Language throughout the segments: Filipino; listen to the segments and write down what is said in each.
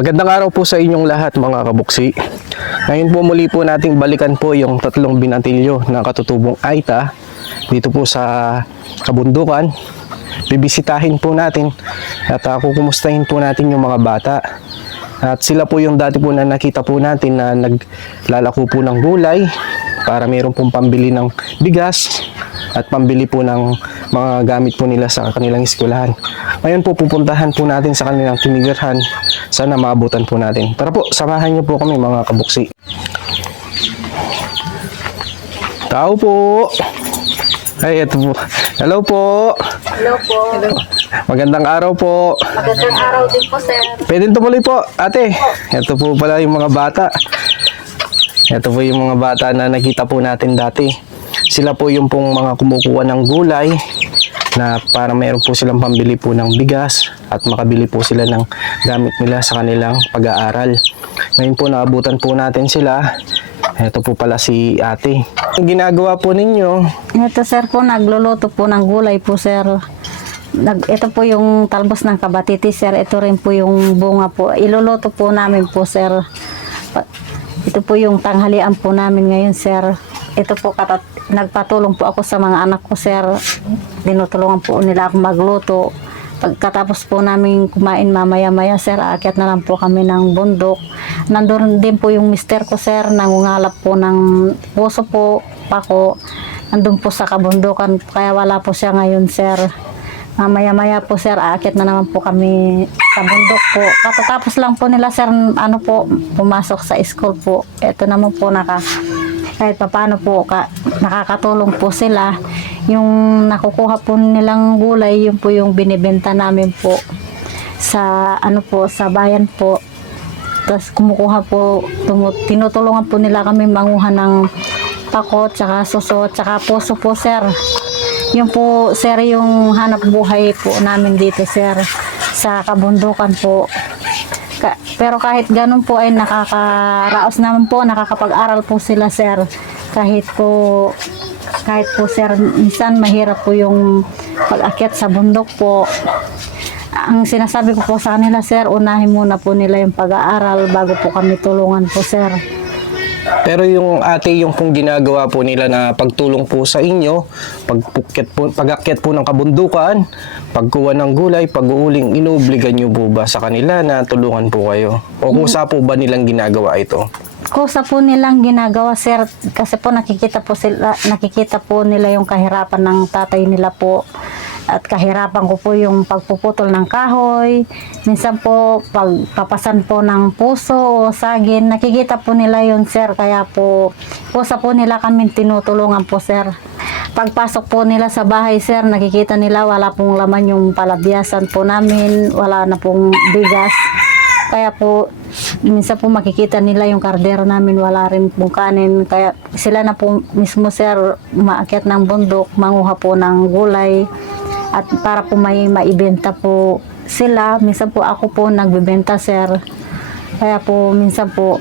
Magandang araw po sa inyong lahat mga kabuksi. Ngayon po muli po nating balikan po yung tatlong binatilyo ng katutubong Aita dito po sa kabundukan. Bibisitahin po natin at kukumustahin po natin yung mga bata. At sila po yung dati po na nakita po natin na naglalako po ng gulay para mayroon pong pambili ng bigas at pambili po ng mga gamit po nila sa kanilang eskwelahan. Ngayon po pupuntahan po natin sa kanilang tinigirhan. Sana maabutan po natin. Tara po, samahan niyo po kami mga kabuksi. Tao po! Ay, ito po. Hello po! Hello po. Hello. Magandang araw po. Magandang araw din po, sir. Pwede tumuloy po, ate. Ito po pala yung mga bata. Ito po yung mga bata na nakita po natin dati. Sila po yung pong mga kumukuha ng gulay na para mayroon po silang pambili po ng bigas at makabili po sila ng gamit nila sa kanilang pag-aaral. Ngayon po naabutan po natin sila. Ito po pala si ate. Ang ginagawa po ninyo? Ito, sir po, nagluluto po ng gulay po, sir. Ito po yung talbos ng kabatiti, sir. Ito rin po yung bunga po. Iluluto po namin po, sir. Ito po yung tanghalian po namin ngayon, sir. Ito po, nagpatulong po ako sa mga anak ko, sir. Tinutulungan po nila ako magluto. Pagkatapos po namin kumain mamaya-maya, sir, aakyat na lang po kami ng bundok. Nandun din po yung mister ko, sir, nangungalap po ng puso po, pako. Nandun po sa kabundukan, kaya wala po siya ngayon, sir. Mamaya-maya po, sir, aakyat na naman po kami sa bundok po. Katatapos lang po nila, sir, pumasok sa school po. Ito naman po, kahit paano po nakakatulong po sila. Yung nakukuha po nilang gulay, yun po yung binibenta namin po sa sa bayan po. Tapos kumukuha po, tinutulungan po nila kami manguha ng pako, tsaka suso, tsaka puso po, sir. Yun po, sir, yung hanap buhay po namin dito, sir, sa kabundukan po. Pero kahit ganun po ay nakakaraos naman po, nakakapag-aral po sila, sir. Kahit po, sir, minsan mahirap po yung pag-akyat sa bundok po. Ang sinasabi ko po sa kanila, sir, unahin muna po nila yung pag-aaral bago po kami tulungan po, sir. Pero yung ate, yung pong ginagawa po nila na pagtulong po sa inyo, pag-akyat po ng kabundukan, pagkuha ng gulay, pag-uuling, inuobligan nyo po ba sa kanila na tulungan po kayo? O kusa po ba nilang ginagawa ito? Kusa po nilang ginagawa, sir, kasi po nakikita po nila yung kahirapan ng tatay nila po. At kahirapan ko po yung pagpuputol ng kahoy. Minsan po, pagpapasan po ng puso o sagin, nakikita po nila yun, sir. Kaya po, kusa po nila kami tinutulungan po, sir. Pagpasok po nila sa bahay, sir, nakikita nila wala pong laman yung palabyasan po namin, wala na pong bigas. Kaya po, minsan po makikita nila yung kardero namin, wala rin pong kanin. Kaya sila na po mismo, sir, umaakyat ng bundok, manguha po ng gulay. At para po may maibenta po sila, minsan po ako po nagbebenta, sir. Kaya po minsan po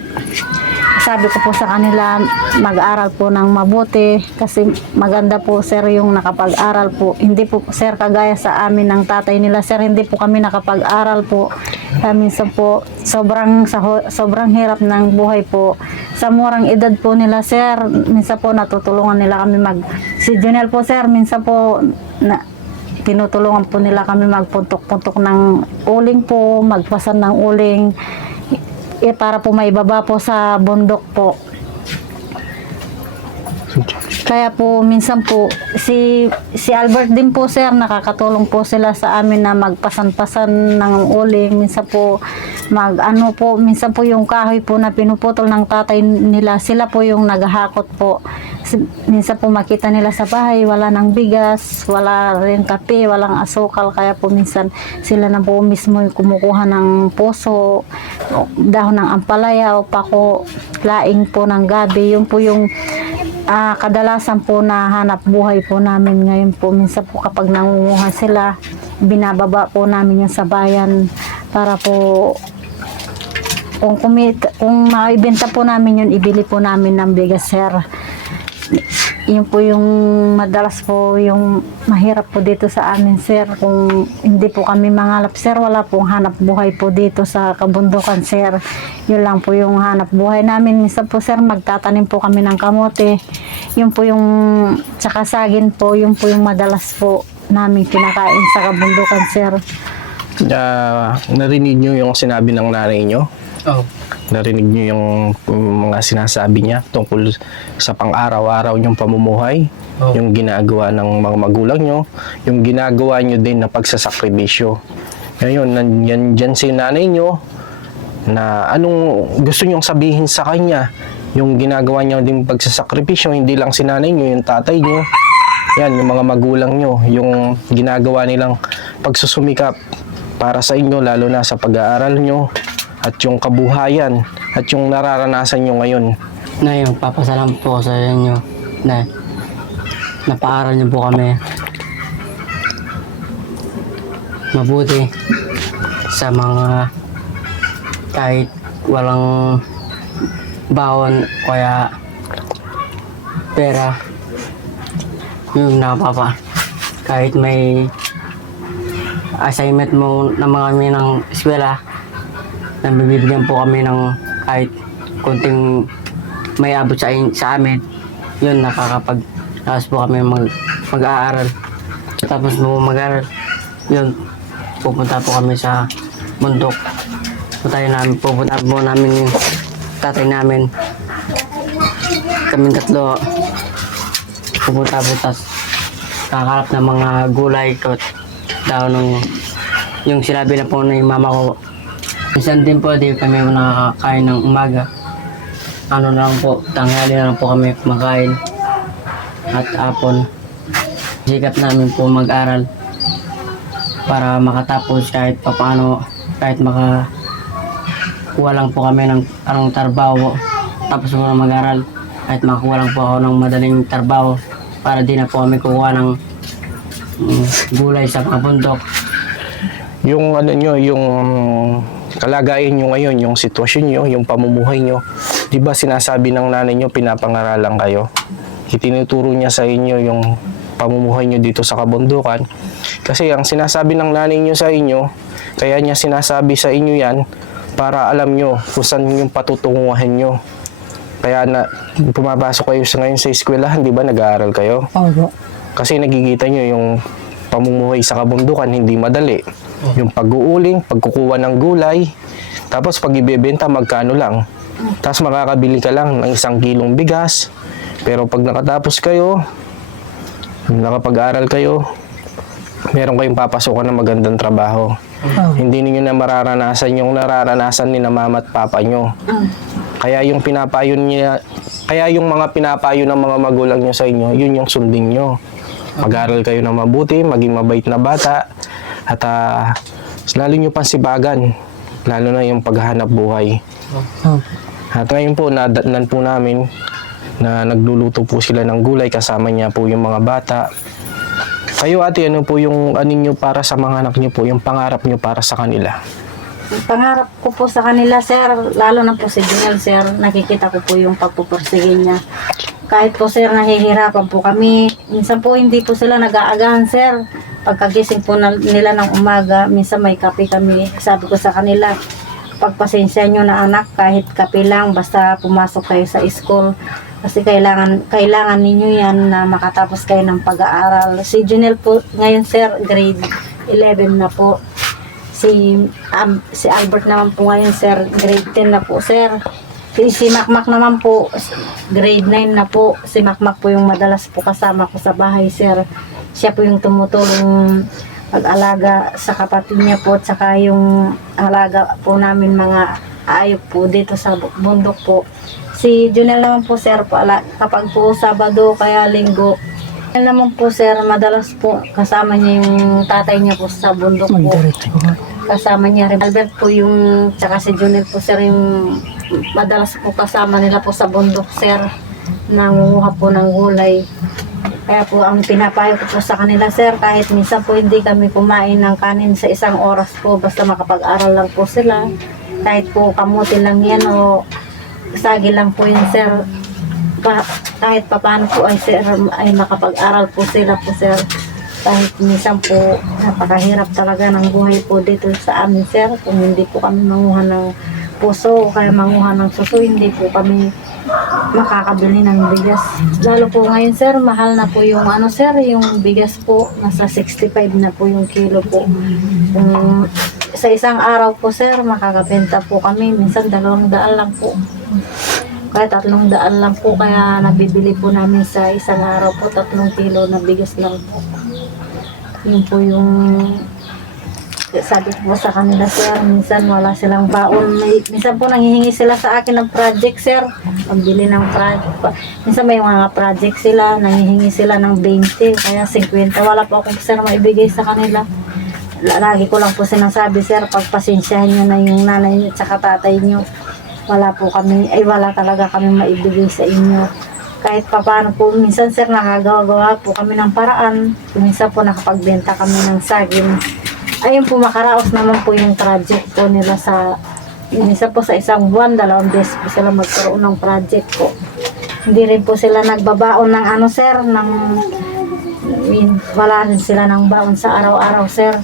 sabi ko po sa kanila mag-aral po ng mabuti kasi maganda po, sir, yung nakapag-aral po. Hindi po, sir, kagaya sa amin ng tatay nila, sir, hindi po kami nakapag-aral po. Kaya minsan po sobrang hirap ng buhay po. Sa murang edad po nila, sir, minsan po natutulungan nila kami si Junel po, sir, minsan po tinutulungan po nila kami magpuntok-puntok ng uling po, magpasan ng uling, para po maibaba po sa bundok po. Kaya po minsan po si Albert din po, sir, nakakatulong po sila sa amin na magpasan-pasan ng uling. Minsan po minsan po yung kahoy po na pinuputol ng tatay nila, sila po yung naghahakot po. Minsan po makita nila sa bahay wala nang bigas, wala rin kape, walang asukal, kaya po minsan sila na po mismo yung kumukuha ng puso, dahon ng ampalaya o pako, laing po ng gabi. Yun po yung kadalasan po na hanap buhay po namin ngayon po. Minsan po kapag nangunguha sila, binababa po namin yung sa bayan para po kung maibenta po namin yun, ibili po namin ng bigas, sir. yun po yung madalas po yung mahirap po dito sa amin, sir. Kung hindi po kami mangalap, sir, wala pong hanap buhay po dito sa kabundukan, sir. Yun lang po yung hanap buhay namin. Minsan po, sir, magtatanim po kami ng kamote. Yun po yung tsaka saging po, yun po yung madalas po namin kinakain sa kabundukan, sir. Narinig nyo yung sinabi ng nanay nyo? Oh. Narinig nyo yung mga sinasabi niya tungkol sa pang-araw-araw nyong pamumuhay, Oh. yung ginagawa ng mga magulang nyo, yung ginagawa nyo din na pagsasakripisyo. Ngayon, dyan si nanay nyo na anong gusto nyong sabihin sa kanya, yung ginagawa nyo din pagsasakripisyo, hindi lang si nanay nyo, yung tatay nyo, yan, yung mga magulang nyo, yung ginagawa nilang pagsusumikap para sa inyo, lalo na sa pag-aaral nyo, at yung kabuhayan at yung nararanasan nyo ngayon. Nay, magpapasalamat po ako sa inyo na napaaral niyo po kami mabuti sa mga kahit walang baon kaya pera yung nakapapa kahit may assignment mo na mga kami ng eskwela nabibigyan po kami ng kahit konting may abot sa amin. Yun, tapos po kami mag-aaral. Tapos po mag-aaral, yun, pupunta po kami sa bundok. Pupunta po namin yung tatay namin. Kaming tatlo, pupunta po, tapos kakalap ng mga gulay ko daw nung yung sinabi na po ng mama ko. Minsan din po, di kami nakakain ng umaga. Ano na lang po, tanghali na lang po kami kumakain. At apon, sikap namin po mag-aral para makatapos kahit papaano, kahit makakuha lang po kami ng anong trabaho. Tapos po na mag-aral, kahit makakuha lang po ako ng madaling trabaho para di na po kami kukuha ng gulay sa mga bundok. Yung ano nyo, yung kalagayan nyo ngayon, yung sitwasyon nyo, yung pamumuhay nyo, di ba sinasabi ng nanay nyo, pinapangaralan kayo? Itinuturo niya sa inyo yung pamumuhay nyo dito sa kabundukan. Kasi ang sinasabi ng nanay nyo sa inyo, kaya niya sinasabi sa inyo yan, para alam nyo kung saan yung patutunguhan nyo. Kaya na pumapasok kayo sa ngayon sa eskwelahan, di ba nag-aaral kayo? Opo. Kasi nakikita nyo yung pamumuhay sa kabundukan, hindi madali. Yung pag-uuling, pagkukuha ng gulay, tapos pag ibebenta, magkano lang. Tapos makakabili ka lang ng 1 kilong bigas. Pero pag nakatapos kayo, nakapag-aral kayo, meron kayong papasukan ng magandang trabaho. Hindi niyo na mararanasan yung nararanasan ni na mama at papa nyo. Kaya yung pinapayo niya, kaya yung mga pinapayo ng mga magulang nyo sa inyo, yun yung sundin nyo. Mag-aral kayo ng mabuti, maging mabait na bata, at lalo nyo pansibagan, lalo na yung paghahanap buhay. At ngayon po, nadatnan po namin na nagluluto po sila ng gulay, kasama niya po yung mga bata. Kayo ate, ano po yung aninyo para sa mga anak nyo po, yung pangarap nyo para sa kanila? Pangarap ko po sa kanila, sir, lalo na po si Junel, sir, nakikita ko po yung pagpupursige niya. Kahit po, sir, nahihirapan po kami. Minsan po hindi po sila nag-aagahan, sir. Pagkagising po nila ng umaga, minsan may kape kami. Sabi ko sa kanila, pagpasensya nyo na anak, kahit kape lang, basta pumasok kayo sa school. Kasi kailangan ninyo yan na makatapos kayo ng pag-aaral. Si Junel po ngayon, sir, grade 11 na po. Si Albert naman po ngayon, sir, grade 10 na po, sir. Si Makmak naman po, grade 9 na po. Si Makmak po yung madalas po kasama ko sa bahay, sir. Siya po yung tumutulong pag-alaga sa kapatid niya po, at saka yung alaga po namin mga ayop po dito sa bundok po. Si Junel naman po, sir, kapag po Sabado kaya Linggo, yan naman po, sir, madalas po kasama niya yung tatay niya po sa bundok po. Kasama niya rin. Albert po yung, tsaka si Junel po, sir, yung madalas po kasama nila po sa bundok, sir, nangunguha po ng gulay. Kaya po ang pinapayo ko po sa kanila, sir, kahit minsan po hindi kami kumain ng kanin sa 1 oras po, basta makapag-aral lang po sila. Kahit po kamuti lang yan o sagi lang po yun, sir. kahit papaano po ay sir, ay makapag-aral po sila po sir. Kahit minsan po, napakahirap talaga ng buhay po dito sa amin sir. Kung hindi po kami manguha ng puso o kaya manguha ng suso, hindi po kami makakabili ng bigas. Lalo po ngayon sir, mahal na po yung ano sir, yung bigas po, nasa 65 na po yung kilo po. Sa isang araw po sir, makakabenta po kami, minsan 200 lang po. Kaya 300 lang po, kaya nabibili po namin sa isang araw po 3 kilo na bigas lang po. Yun po yung sabi ko po sa kanila sir, minsan wala silang baon. Minsan po nanghihingi sila sa akin ng project sir, pambili ng project. Minsan may mga project sila, nanghihingi sila ng 20, kaya 50. Wala po akong sir maibigay sa kanila. Lagi ko lang po sinasabi sir, pagpasensyahan nyo na yung nanay nyo at tatay nyo. Wala po kami, ay wala talaga kami maibigay sa inyo. Kahit pa paano po, minsan sir nakagawa-gawa po kami ng paraan. Minsan po nakapagbenta kami ng saging. Ayun po, makaraos naman po yung project po nila sa, minsan po sa isang buwan, 2 beses po sila magkaroon ng project po. Hindi rin po sila nagbabaon ng ano sir, wala rin sila ng baon sa araw-araw sir.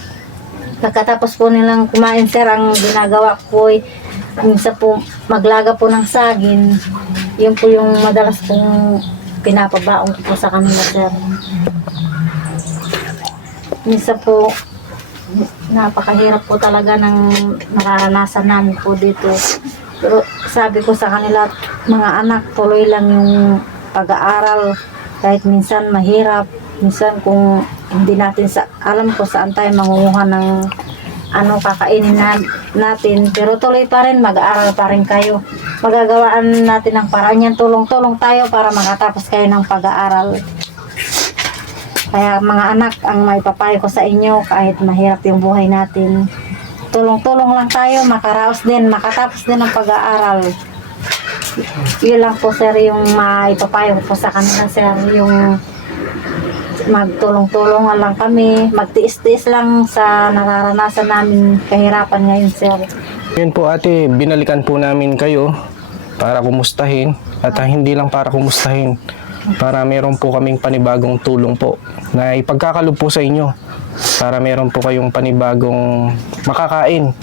Pagkatapos po nilang kumain sir, ang ginagawa po ay minsan po maglaga po ng saging. Yun po yung madalas pong pinapabaon ko po sa kanila sir. Minsan po napakahirap po talaga ng nararanasan namin po dito. Pero sabi ko sa kanila, mga anak, tuloy lang yung pag-aaral. Kahit minsan mahirap, minsan kung hindi natin alam ko saan tayo mangunguha ng ano kakainin natin, pero tuloy pa rin, mag-aaral pa rin kayo. Magagawaan natin ng paraan yan, tulong-tulong tayo para makatapos kayo ng pag-aaral. Kaya mga anak, ang maipapayo ko sa inyo, kahit mahirap yung buhay natin, tulong-tulong lang tayo, makaraos din, makatapos din ang pag-aaral. Yun lang po sir, yung maipapayo ko po sa kanila sir, yung magtulong-tulungan lang kami, magtiis-tiis lang sa nararanasan namin kahirapan ngayon sir. Yun po ate, binalikan po namin kayo para kumustahin at hindi lang para kumustahin, para meron po kaming panibagong tulong po na ipagkakalob po sa inyo para meron po kayong panibagong makakain.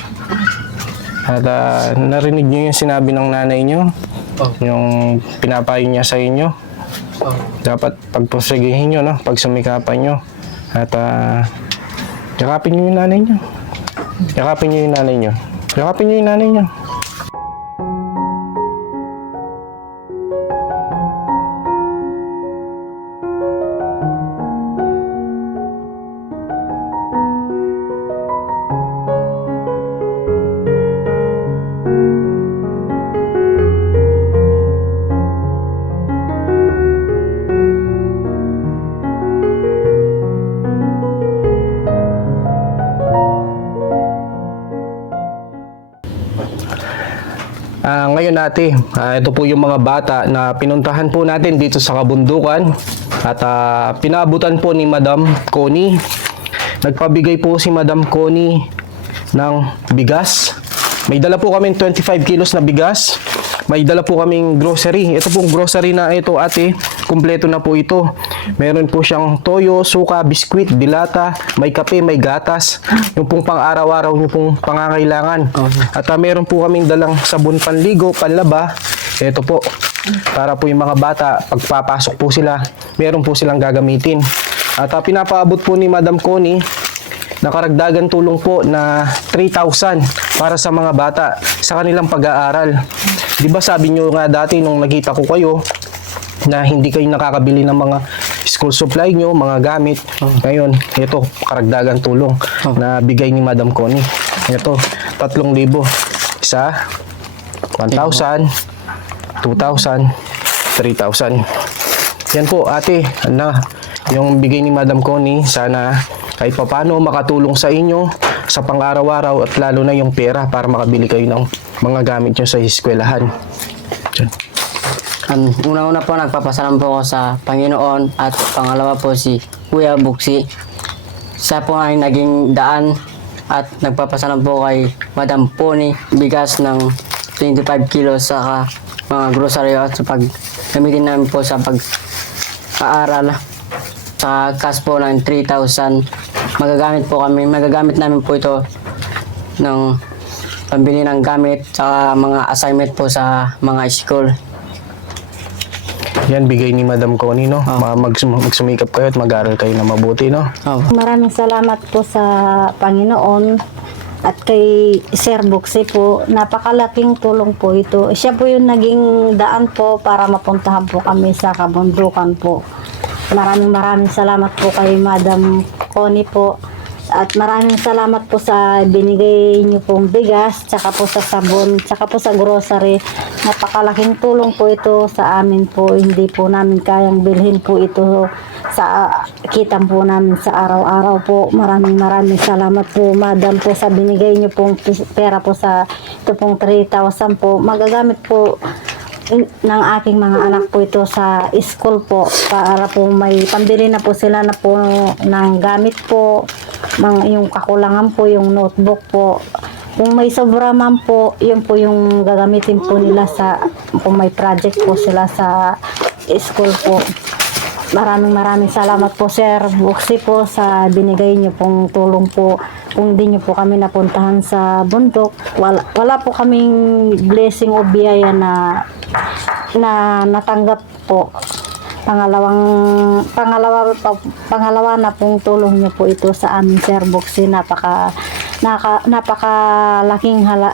At narinig nyo yung sinabi ng nanay nyo, yung pinapayo niya sa inyo. Dapat pagpusigihin nyo, no? Pagsumikapan nyo. At yakapin nyo yung nanay nyo. Yakapin nyo yung nanay nyo. Yakapin nyo yung nanay nyo. Ngayon ate, ito po yung mga bata na pinuntahan po natin dito sa kabundukan at pinabutan po ni Madam Connie. Nagpabigay po si Madam Connie ng bigas. May dala po kaming 25 kilos na bigas. May dala po kaming grocery. Ito pong grocery na ito ate, kumpleto na po ito. Meron po siyang toyo, suka, biskwit, dilata, may kape, may gatas. Yung pong pang-araw-araw nyo pong pangangailangan. At meron po kaming dalang sabon panligo, panlaba. Ito po, para po yung mga bata, pagpapasok po sila, meron po silang gagamitin. At pinapaabot po ni Madam Connie, nakaragdagan tulong po na 3,000 para sa mga bata sa kanilang pag-aaral. Di ba sabi nyo nga dati nung nakita ko kayo na hindi kayo nakakabili ng mga school supply nyo, mga gamit. Ngayon, ito, karagdagan tulong na bigay ni Madam Connie. Ito, 3,000. Isa, 1,000, 2,000, 3,000. Yan po, ate, yung bigay ni Madam Connie, sana kahit papano makatulong sa inyo sa pang-araw-araw at lalo na yung pera para makabili kayo ng mga gamit nyo sa eskwelahan. Una-una po, nagpapasalam po ako sa Panginoon at pangalawa po si Kuya Buksi. Siya po ay naging daan at nagpapasalam po kay Madam Connie bigas ng 25 kilos sa mga grocery at sa gamitin namin po sa pag-aaral. Sa cash po ng 3,000. Magagamit namin po ito ng pambili ng gamit sa mga assignment po sa mga school. Yan, bigay ni Madam Connie, no? Magsumikap kayo at mag-aral kayo na mabuti, no? Oh. Maraming salamat po sa Panginoon at kay Sir Buxi po. Napakalaking tulong po ito. Siya po yung naging daan po para mapuntahan po kami sa kabundukan po. Maraming salamat po kay Madam Connie po. At maraming salamat po sa binigay niyo pong bigas, tsaka po sa sabon, tsaka po sa grocery. Napakalaking tulong po ito sa amin po. Hindi po namin kayang bilhin po ito sa kitam po namin sa araw-araw po. Maraming salamat po, Madam, po sa binigay niyo pong pera po sa ito pong 3,000 po. Magagamit po ng aking mga anak po ito sa school po para po may pambili na po sila na po ng gamit po, yung kakulangan po, yung notebook po. Kung may sobra man po, yun po yung gagamitin po nila kung may project po sila sa school po. Maraming salamat po, Sir Buxi, po sa binigay niyo pong tulong po. Kung di niyo po kami napuntahan sa bundok, wala po kaming blessing o biyaya na natanggap po. Pangalawa na pong tulong niyo po ito sa amin, Sir Buxi.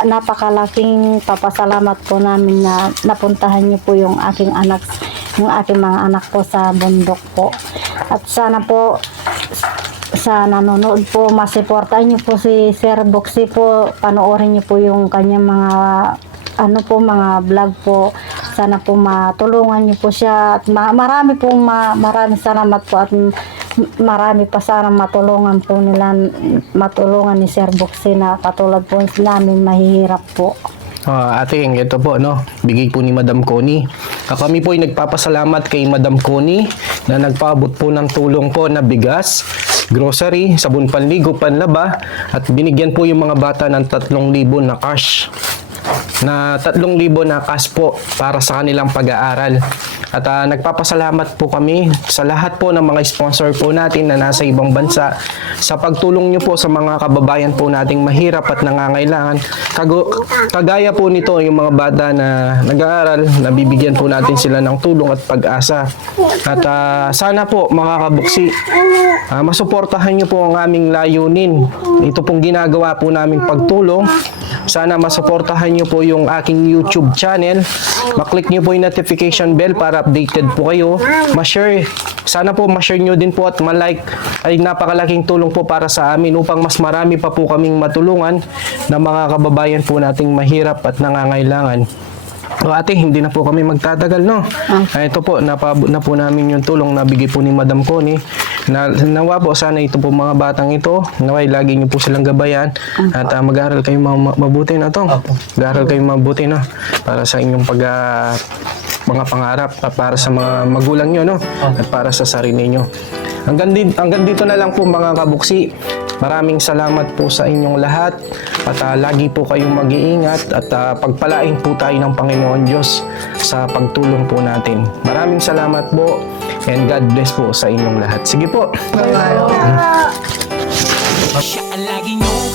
Napakalaking papasalamat po namin na napuntahan niyo po yung aking mga anak po sa bundok po. At sana po sa nanonood po, masuportahan niyo po si Sir Buxi po, panoorin niyo po yung kanyang mga mga vlog po. Sana po matulungan niyo po siya at maraming salamat po at marami pa sana matulungan ni Sir Buxi na katulad po namin mahihirap po. Ate, ito po, no? Bigay po ni Madam Connie. Kami po ay nagpapasalamat kay Madam Connie na nagpaabot po ng tulong po na bigas, grocery, sabon panligo, panlaba, at binigyan po yung mga bata ng 3,000 na cash. Na 3,000 na cash po para sa kanilang pag-aaral. At nagpapasalamat po kami sa lahat po ng mga sponsor po natin na nasa ibang bansa sa pagtulong nyo po sa mga kababayan po nating mahirap at nangangailangan. Kagaya po nito yung mga bata na nag-aaral, nabibigyan po natin sila ng tulong at pag-asa. At sana po mga kabuksi, masuportahan nyo po ang aming layunin. Ito pong ginagawa po namin pagtulong. Sana masuportahan nyo po yung aking YouTube channel. Maklik nyo po yung notification bell para updated po kayo. Ma-share. Sana po ma-share nyo din po at ma-like. Ay napakalaking tulong po para sa amin upang mas marami pa po kaming matulungan na mga kababayan po nating mahirap at nangangailangan. So ate, hindi na po kami magtatagal, no? Ito po, napabot na po namin yung tulong na bigay po ni Madam Connie. Nawa po, sana ito po mga batang ito, naway lagi niyo po silang gabayan at mag-aaral kayo mabuti na to. Mag-aaral kayo mabuti, no? Para sa inyong mga pangarap, para sa mga magulang nyo, no? At para sa sarili nyo. Hanggang dito na lang po mga kabuksi. Maraming salamat po sa inyong lahat at lagi po kayong mag-iingat at pagpalain po tayo ng Panginoon Diyos sa pagtulong po natin. Maraming salamat po and God bless po sa inyong lahat. Sige po. Siya ang lagi niyong